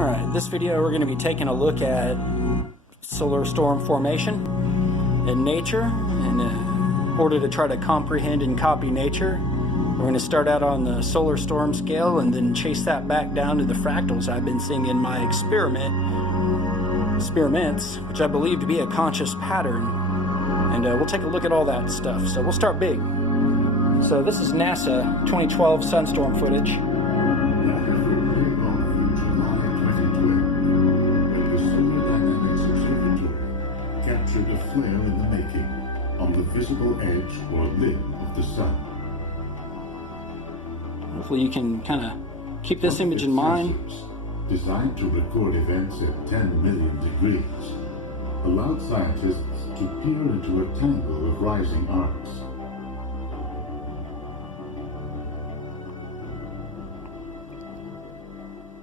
Alright, this video we're going to be taking a look at solar storm formation in nature. And in order to try to comprehend and copy nature, we're going to start out on the solar storm scale and then chase that back down to the fractals I've been seeing in my experiments, which I believe to be a conscious pattern. And we'll take a look at all that stuff. So we'll start big. So this is NASA 2012 sunstorm footage. Captured a flare in the making on the visible edge or lid of the sun. Hopefully you can kind of keep this image in mind. Designed to record events at 10 million degrees, allowed scientists to peer into a tangle of rising arcs.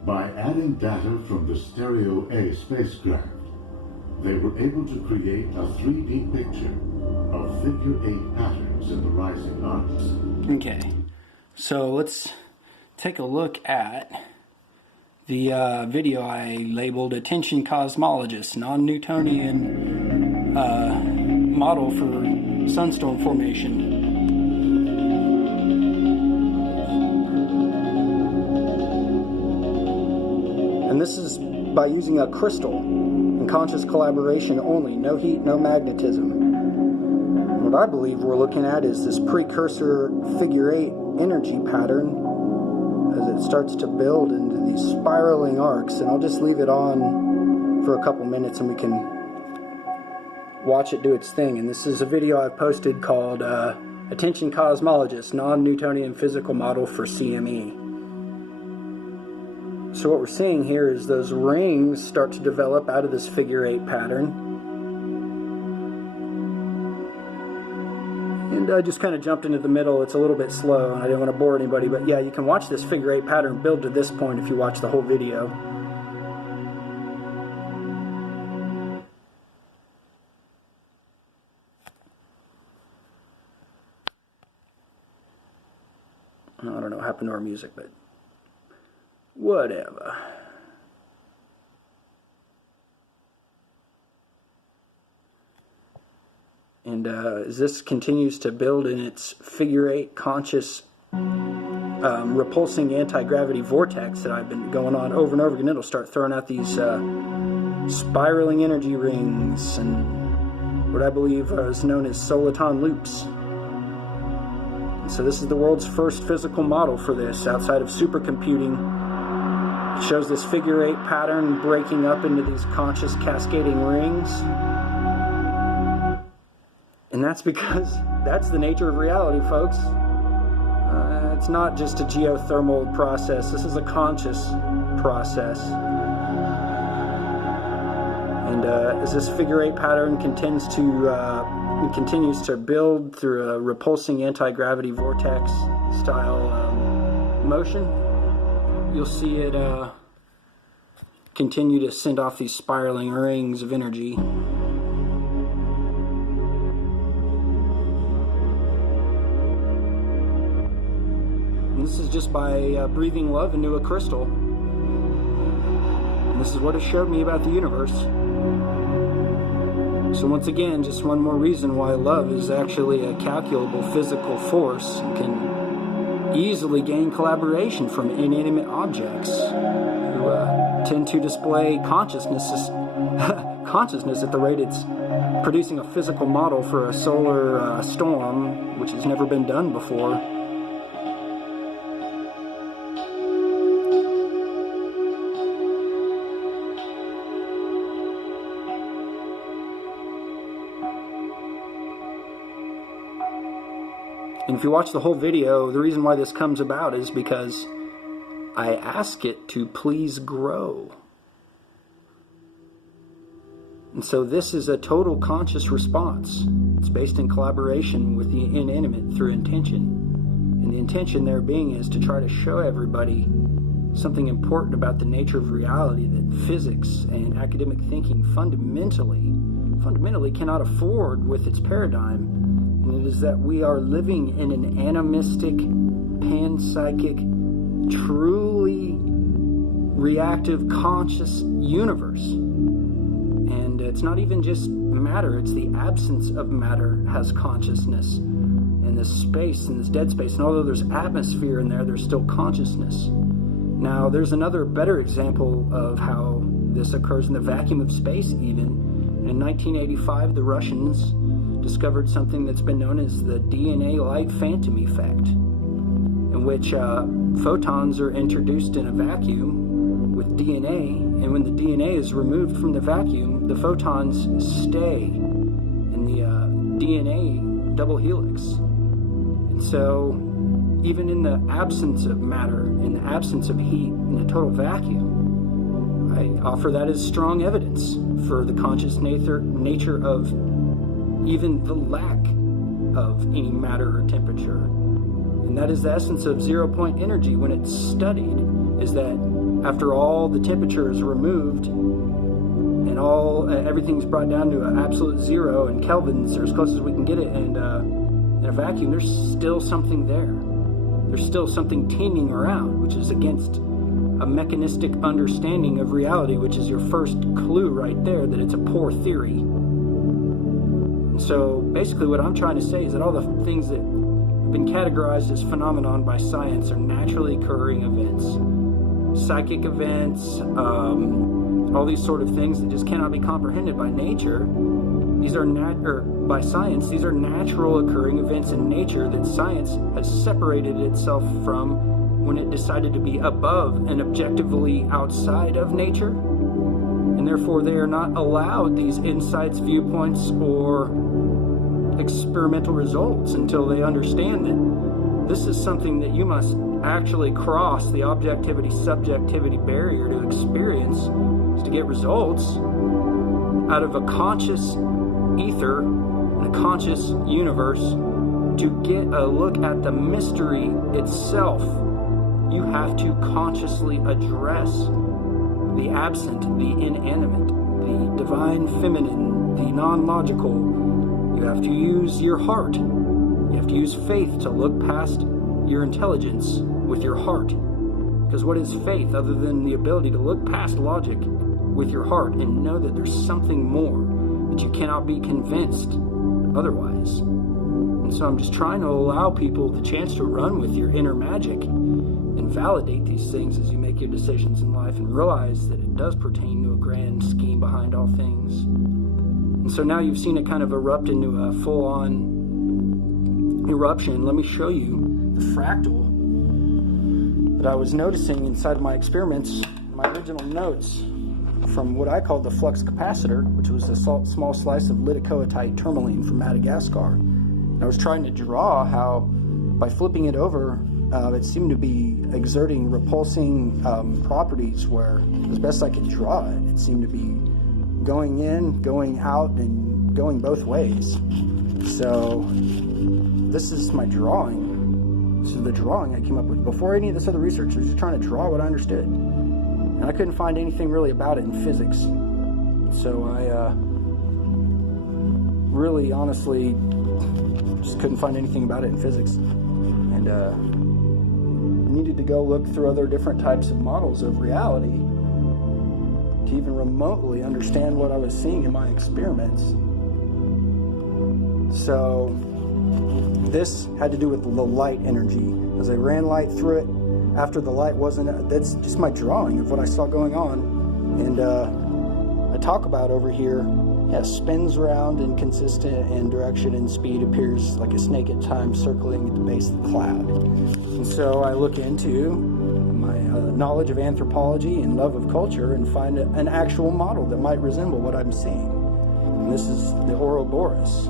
By adding data from the Stereo A spacecraft, they were able to create a 3D picture of figure-8 patterns in the rising arcs. Okay, so let's take a look at the video I labeled Attention Cosmologist, non-newtonian model for sunstorm formation. And this is by using a crystal in conscious collaboration only, no heat, no magnetism. What I believe we're looking at is this precursor figure-8 energy pattern as it starts to build into these spiraling arcs. And I'll just leave it on for a couple minutes and we can watch it do its thing. And this is a video I've posted called Attention Cosmologist, non-Newtonian physical model for CME. So what we're seeing here is those rings start to develop out of this figure-8 pattern. And I just kind of jumped into the middle. It's a little bit slow and I didn't want to bore anybody, but yeah, you can watch this figure-8 pattern build to this point if you watch the whole video. I don't know what happened to our music, but whatever. And as this continues to build in its figure-8 conscious repulsing anti-gravity vortex that I've been going on over and over again, it'll start throwing out these spiraling energy rings and what I believe is known as soliton loops. And so this is the world's first physical model for this outside of supercomputing. It shows this figure-8 pattern breaking up into these conscious cascading rings. And that's because that's the nature of reality, folks. It's not just a geothermal process. This is a conscious process. And as this figure-8 pattern continues to build through a repulsing anti-gravity vortex style motion, you'll see it continue to send off these spiraling rings of energy. And this is just by breathing love into a crystal. And this is what it showed me about the universe. So once again, just one more reason why love is actually a calculable physical force and can easily gain collaboration from inanimate objects who tend to display consciousness at the rate it's producing a physical model for a solar storm, which has never been done before. And if you watch the whole video, the reason why this comes about is because I ask it to please grow. And so this is a total conscious response. It's based in collaboration with the inanimate through intention. And the intention there being is to try to show everybody something important about the nature of reality that physics and academic thinking fundamentally cannot afford with its paradigm. And it is that we are living in an animistic, pan-psychic, truly reactive, conscious universe. And it's not even just matter, it's the absence of matter has consciousness. And this space, and this dead space, and although there's atmosphere in there, there's still consciousness. Now, there's another better example of how this occurs in the vacuum of space even. In 1985, the Russians discovered something that's been known as the DNA light phantom effect, in which photons are introduced in a vacuum with DNA, and when the DNA is removed from the vacuum, the photons stay in the DNA double helix. And so, even in the absence of matter, in the absence of heat, in a total vacuum, I offer that as strong evidence for the conscious nature of even the lack of any matter or temperature. And that is the essence of zero-point energy when it's studied, is that after all the temperature is removed and everything's brought down to an absolute zero in kelvins, or as close as we can get it, and in a vacuum, there's still something there. There's still something teeming around, which is against a mechanistic understanding of reality, which is your first clue right there that it's a poor theory. And so basically what I'm trying to say is that all the things that have been categorized as phenomenon by science are naturally occurring events. Psychic events, all these sort of things that just cannot be comprehended by nature. These are by science, these are natural occurring events in nature that science has separated itself from when it decided to be above and objectively outside of nature. And therefore they are not allowed these insights, viewpoints, or experimental results until they understand that this is something that you must actually cross the objectivity-subjectivity barrier to experience, to get results out of a conscious ether and a conscious universe. To get a look at the mystery itself, you have to consciously address the absent, the inanimate, the divine feminine, the non-logical. You have to use your heart. You have to use faith to look past your intelligence with your heart. Because what is faith other than the ability to look past logic with your heart and know that there's something more, that you cannot be convinced otherwise? And so I'm just trying to allow people the chance to run with your inner magic and validate these things as you make your decisions in life, and realize that it does pertain to a grand scheme behind all things. And so now you've seen it kind of erupt into a full-on eruption. Let me show you the fractal that I was noticing inside of my experiments, my original notes from what I called the flux capacitor, which was a small slice of lidicoatite tourmaline from Madagascar. And I was trying to draw how, by flipping it over, it seemed to be exerting repulsing properties where, as best I could draw it, it seemed to be going in, going out, and going both ways. So this is my drawing. This is the drawing I came up with. Before any of this other research, I was just trying to draw what I understood. And I couldn't find anything really about it in physics. So I really, honestly, just couldn't find anything about it in physics. And needed to go look through other different types of models of reality to even remotely understand what I was seeing in my experiments. So this had to do with the light energy. As I ran light through it, after the light wasn't, that's just my drawing of what I saw going on. And I talk about over here, spins around inconsistent in direction and speed, appears like a snake at times circling at the base of the cloud. And so I look into my knowledge of anthropology and love of culture and find an actual model that might resemble what I'm seeing. And this is the Ouroboros.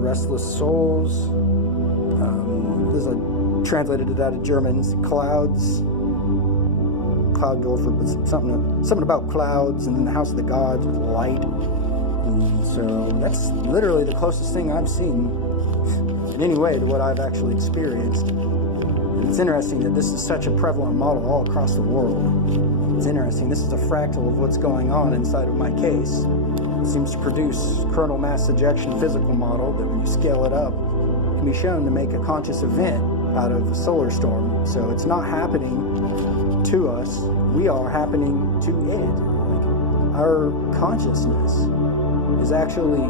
Restless souls. There's a translated to that of German's clouds. Clouddorfer, but something about clouds, and then the house of the gods with light. And so that's literally the closest thing I've seen in any way to what I've actually experienced. And it's interesting that this is such a prevalent model all across the world. It's interesting. This is a fractal of what's going on inside of my case. It seems to produce coronal mass ejection physical model that when you scale it up can be shown to make a conscious event out of a solar storm. So it's not happening to us, we are happening to it. Like, our consciousness is actually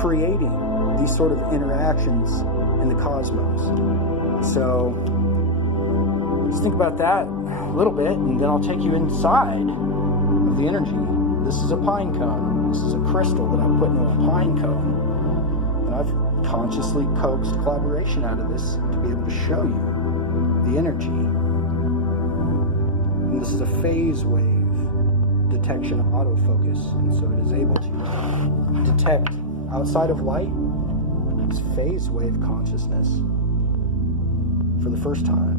creating these sort of interactions in the cosmos. So just think about that a little bit, and then I'll take you inside of the energy. This is a pine cone. This is a crystal that I'm putting in a pine cone. And I've consciously coaxed collaboration out of this to be able to show you the energy. And this is a phase wave detection autofocus, and so it is able to detect outside of light this phase wave consciousness for the first time.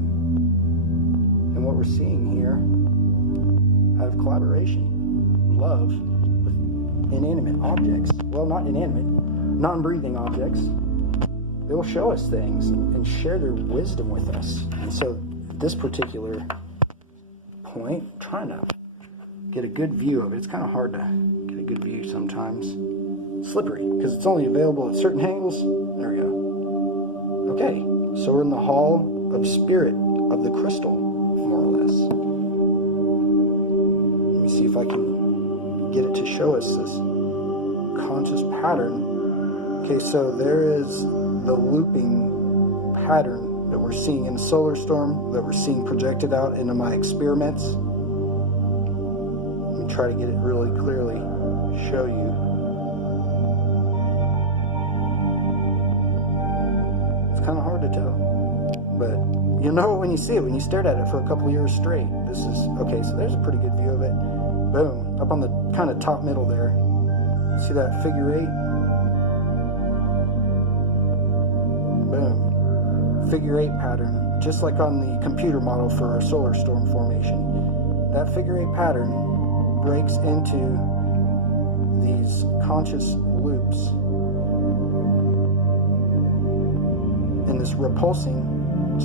And what we're seeing here out of collaboration, love with inanimate objects, well, not inanimate, non-breathing objects, they will show us things and share their wisdom with us. And so at this particular point, I'm trying to get a good view of it. It's kind of hard to get a good view sometimes. Slippery, because it's only available at certain angles. There we go. Okay, so we're in the hall of spirit of the crystal, more or less. Let me see if I can get it to show us this conscious pattern. Okay, so there is the looping pattern that we're seeing in the solar storm, that we're seeing projected out into my experiments. Let me try to get it really clearly, show you. It's kind of hard to tell, but you know when you see it, when you stared at it for a couple of years straight. This is, okay, so there's a pretty good view of it. Boom, up on the kind of top middle there. See that figure 8? Boom. Figure 8 pattern, just like on the computer model for our solar storm formation. That figure 8 pattern breaks into these conscious loops in this repulsing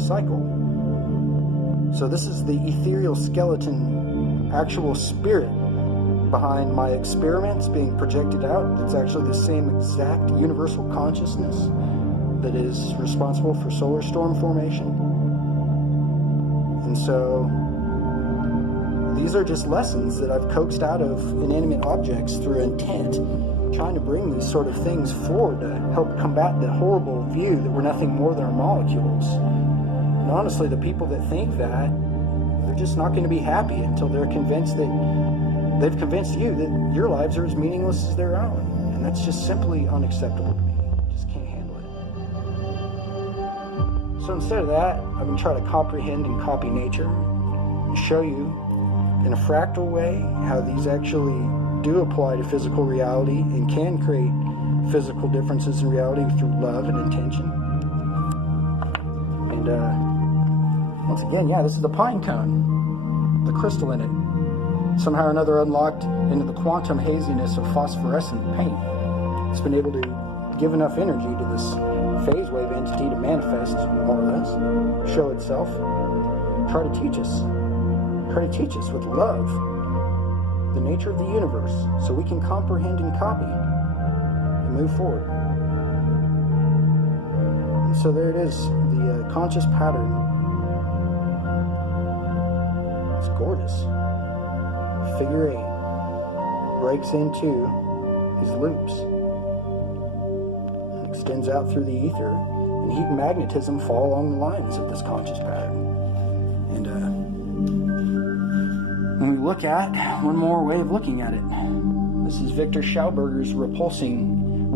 cycle. So this is the ethereal skeleton, actual spirit behind my experiments being projected out. It's actually the same exact universal consciousness that is responsible for solar storm formation. And so these are just lessons that I've coaxed out of inanimate objects through intent, trying to bring these sort of things forward to help combat the horrible view that we're nothing more than our molecules. And honestly, the people that think that, they're just not going to be happy until they're convinced that they've convinced you that your lives are as meaningless as their own. And that's just simply unacceptable to me. Just can't handle it. So instead of that, I've been trying to comprehend and copy nature and show you in a fractal way how these actually do apply to physical reality and can create physical differences in reality through love and intention. And once again, yeah, this is the pine cone, the crystal in it, somehow or another unlocked into the quantum haziness of phosphorescent paint. It's been able to give enough energy to this phase wave entity to manifest, more or less, show itself, try to teach us with love the nature of the universe so we can comprehend and copy and move forward. And so there it is, the conscious pattern. It's gorgeous. Figure 8 breaks into these loops and extends out through the ether, and heat and magnetism fall along the lines of this conscious pattern. And when we look at one more way of looking at it, this is Victor Schauberger's repulsing